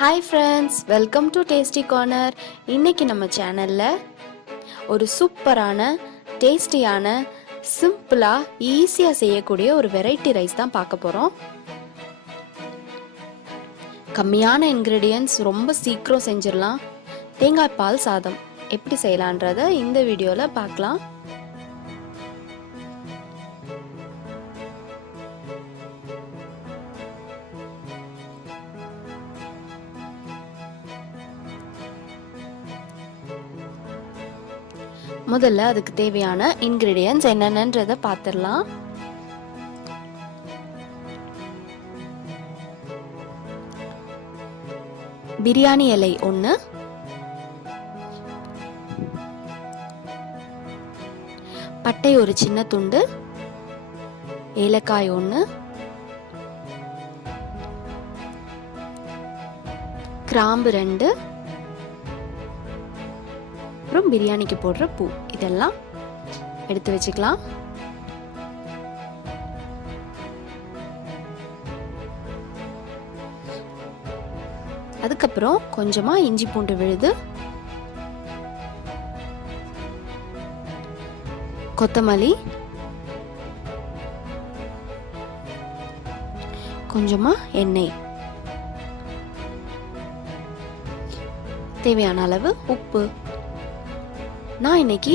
Hi friends, welcome to tasty corner. இன்னைக்கு நம்ம சேனலில் ஒரு சூப்பரான டேஸ்டியான சிம்பிளாக ஈஸியாக செய்யக்கூடிய ஒரு வெரைட்டி ரைஸ் தான் பார்க்க போகிறோம். கம்மியான இன்க்ரீடியன்ட்ஸ், ரொம்ப சீக்கிரம் செஞ்சிடலாம். தேங்காய் பால் சாதம் எப்படி செய்யலான்றதை இந்த வீடியோவில் பார்க்கலாம். முதல்ல அதுக்கு தேவையான இன்கிரீடியன்ட்ஸ் என்னென்னன்றதை பார்த்துடலாம். பிரியாணி இலை 1, பட்டை ஒரு சின்ன துண்டு, ஏலக்காய் 1, கிராம்பு 2, அப்புறம் பிரியாணிக்கு போடுற பூ, இதெல்லாம் எடுத்து வச்சுக்கலாம். அதுக்கப்புறம் கொஞ்சமா இஞ்சி பூண்டு விழுது, கொத்தமல்லி, கொஞ்சமா எண்ணெய், தேவையான அளவு உப்பு. நான் இன்னைக்கு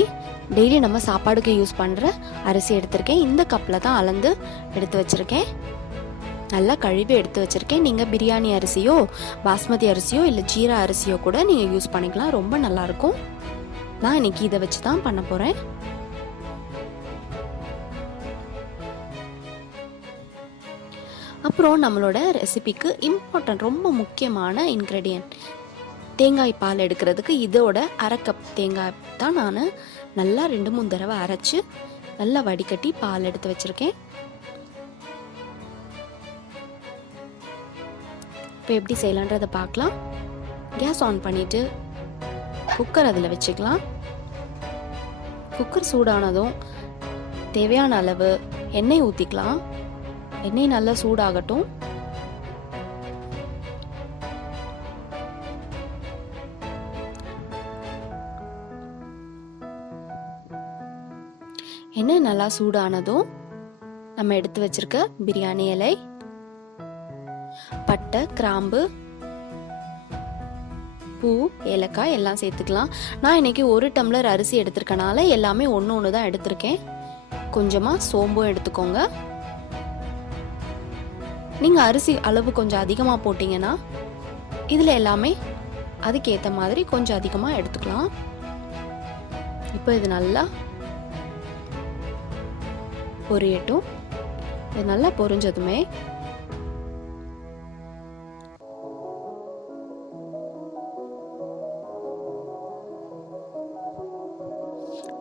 டெய்லி நம்ம சாப்பாடுக்கு யூஸ் பண்ணுற அரிசி எடுத்திருக்கேன். இந்த கப்பில் தான் அளந்து எடுத்து வச்சுருக்கேன். நல்லா கழுவி எடுத்து வச்சுருக்கேன். நீங்கள் பிரியாணி அரிசியோ, பாஸ்மதி அரிசியோ, இல்லை ஜீரா அரிசியோ கூட நீங்கள் யூஸ் பண்ணிக்கலாம். ரொம்ப நல்லாயிருக்கும். நான் இன்னைக்கு இதை வச்சு தான் பண்ண போகிறேன். அப்புறம் நம்மளோட ரெசிபிக்கு இம்பார்ட்டன்ட், ரொம்ப முக்கியமான இன்க்ரெடியன்ட் தேங்காய் பால் எடுக்கிறதுக்கு இதோட 1/2 கப் தேங்காய் தான் நான் நல்லா 2-3 தடவை அரைச்சி நல்லா வடிகட்டி பால் எடுத்து வச்சுருக்கேன். இப்போ எப்படி செய்யலான்றதை பார்க்கலாம். கேஸ் ஆன் பண்ணிவிட்டு குக்கர் அதில் வச்சுக்கலாம். குக்கர் சூடானதும் தேவையான அளவு எண்ணெய் ஊற்றிக்கலாம். எண்ணெய் நல்லா சூடாகட்டும். எண்ணெய் நல்லா சூடானதும் நம்ம எடுத்து வச்சிருக்க பிரியாணி இலை, பட்டை, கிராம்பு, பூ, ஏலக்காய் எல்லாம் சேர்த்துக்கலாம். நான் இன்னைக்கு 1 டம்ளர் அரிசி எடுத்திருக்கனால எல்லாமே ஒன்று தான் எடுத்திருக்கேன். கொஞ்சமாக சோம்பும் எடுத்துக்கோங்க. நீங்கள் அரிசி அளவு கொஞ்சம் அதிகமாக போட்டிங்கன்னா இதில் எல்லாமே அதுக்கேற்ற மாதிரி கொஞ்சம் அதிகமாக எடுத்துக்கலாம். இப்போ இது நல்லா பொரியட்டும். இது நல்லா பொரிஞ்சதுமே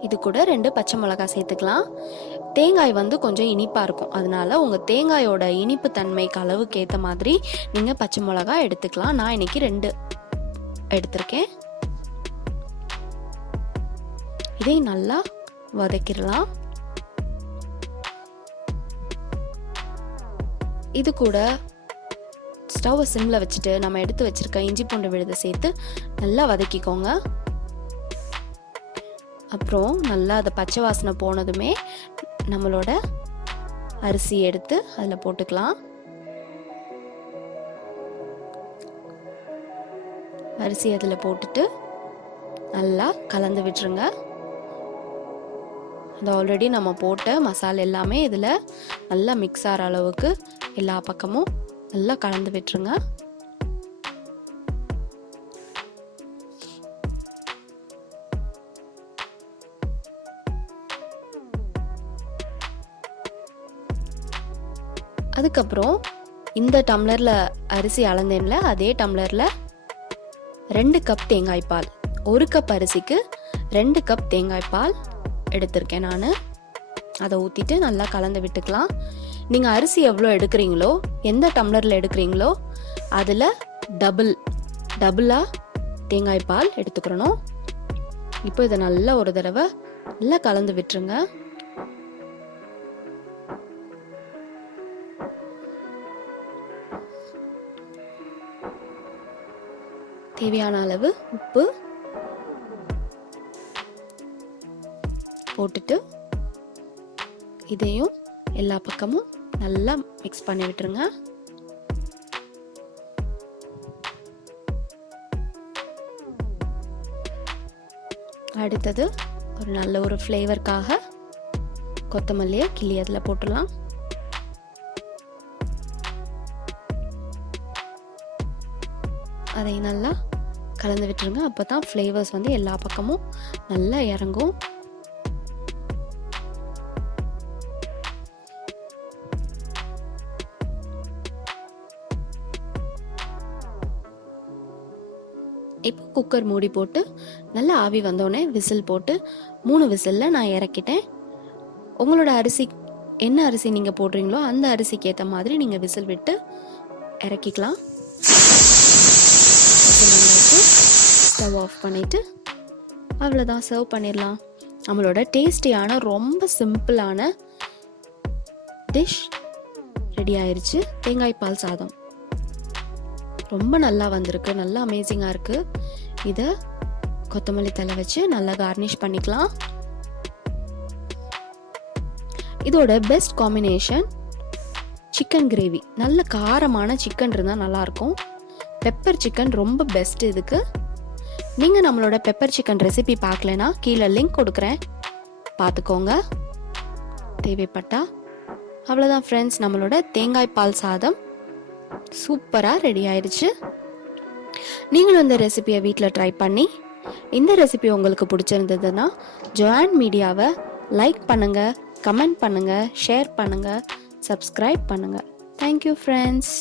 இது கூட 2 பச்சை மிளகாய் சேர்த்துக்கலாம். தேங்காய் கொஞ்சம் இனிப்பாக இருக்கும். அதனால உங்கள் தேங்காயோட இனிப்பு தன்மைக்கு அளவுக்கு ஏற்ற மாதிரி நீங்கள் பச்சை மிளகாய் எடுத்துக்கலாம். நான் இன்னைக்கு 2 எடுத்திருக்கேன். இதை நல்லா வதக்கிடலாம். இது கூட ஸ்டவ்வை சிம்மில் வச்சுட்டு நம்ம எடுத்து வச்சிருக்க இஞ்சி பூண்டு விழுதை சேர்த்து நல்லா வதக்கிக்கோங்க. அப்புறம் நல்லா அதை பச்சை வாசனை போனதுமே நம்மளோட அரிசி எடுத்து அதில் போட்டுக்கலாம். அரிசி அதில் போட்டுட்டு நல்லா கலந்து விட்டுருங்க. அது ஆல்ரெடி நம்ம போட்ட மசாலா எல்லாமே இதில் நல்லா மிக்ஸ் ஆகிற அளவுக்கு எல்லா பக்கமும் நல்லா கலந்து விட்டுருங்க. அதுக்கப்புறம் இந்த டம்ளரில் அரிசி அளந்தேன்ல, அதே டம்ளரில் 2 கப் தேங்காய் பால், 1 கப் அரிசிக்கு 2 கப் தேங்காய் பால் எடுத்திருக்கேன் நான். அதை ஊற்றிட்டு நல்லா கலந்து விட்டுக்கலாம். நீங்கள் அரிசி எவ்வளோ எடுக்கிறீங்களோ, எந்த டம்ளரில் எடுக்கிறீங்களோ அதில் டபுளாக தேங்காய் பால் எடுத்துக்கிறணும். இப்போ இதை நல்லா ஒரு தடவை நல்லா கலந்து விட்டுருங்க. தேவையான அளவு உப்பு போட்டுட்டு இதையும் எல்லா பக்கமும் நல்லா மிக்ஸ் பண்ணி விட்டுருங்க. அடுத்தது ஒரு நல்ல ஒரு ஃப்ளேவருக்காக கொத்தமல்லியை கிள்ளி அதில் போட்டுடலாம். அதை நல்லா கலந்து விட்டுருங்க. அப்போ தான் ஃப்ளேவர்ஸ் வந்து எல்லா பக்கமும் நல்லா இறங்கும். இப்போ குக்கர் மூடி போட்டு நல்லா ஆவி வந்தோடனே விசில் போட்டு 3 விசிலில் நான் இறக்கிட்டேன். உங்களோட அரிசி என்ன அரிசி நீங்கள் போடுறீங்களோ அந்த அரிசிக்கு ஏற்ற மாதிரி நீங்கள் விசில் விட்டு இறக்கிக்கலாம். ஸ்டவ் ஆஃப் பண்ணிவிட்டு அவ்வளோதான், சர்வ் பண்ணிடலாம். நம்மளோட டேஸ்டியான ரொம்ப சிம்பிளான டிஷ் ரெடி ஆயிடுச்சு. தேங்காய் பால் சாதம் ரொம்ப நல்லா வந்திருக்கு, நல்லா அமேசிங்காக இருக்குது. இதை கொத்தமல்லி தலை வச்சு நல்லா கார்னிஷ் பண்ணிக்கலாம். இதோட பெஸ்ட் காம்பினேஷன் சிக்கன் கிரேவி. நல்ல காரமான சிக்கன் இருந்தால் நல்லாயிருக்கும். பெப்பர் சிக்கன் ரொம்ப பெஸ்ட் இதுக்கு. நீங்கள் நம்மளோட பெப்பர் சிக்கன் ரெசிபி பார்க்கலனா கீழே லிங்க் கொடுக்குறேன், பார்த்துக்கோங்க தேவைப்பட்டா. அவ்வளோதான் ஃப்ரெண்ட்ஸ், நம்மளோட தேங்காய் பால் சாதம் சூப்பராக ரெடி ஆயிடுச்சு. நீங்களும் இந்த ரெசிபியை வீட்டில் ட்ரை பண்ணி, இந்த ரெசிபி உங்களுக்கு பிடிச்சிருந்ததுன்னா ஜோயான் மீடியாவை லைக் பண்ணுங்கள், கமெண்ட் பண்ணுங்கள், ஷேர் பண்ணுங்கள், சப்ஸ்கிரைப் பண்ணுங்கள். Thank you friends.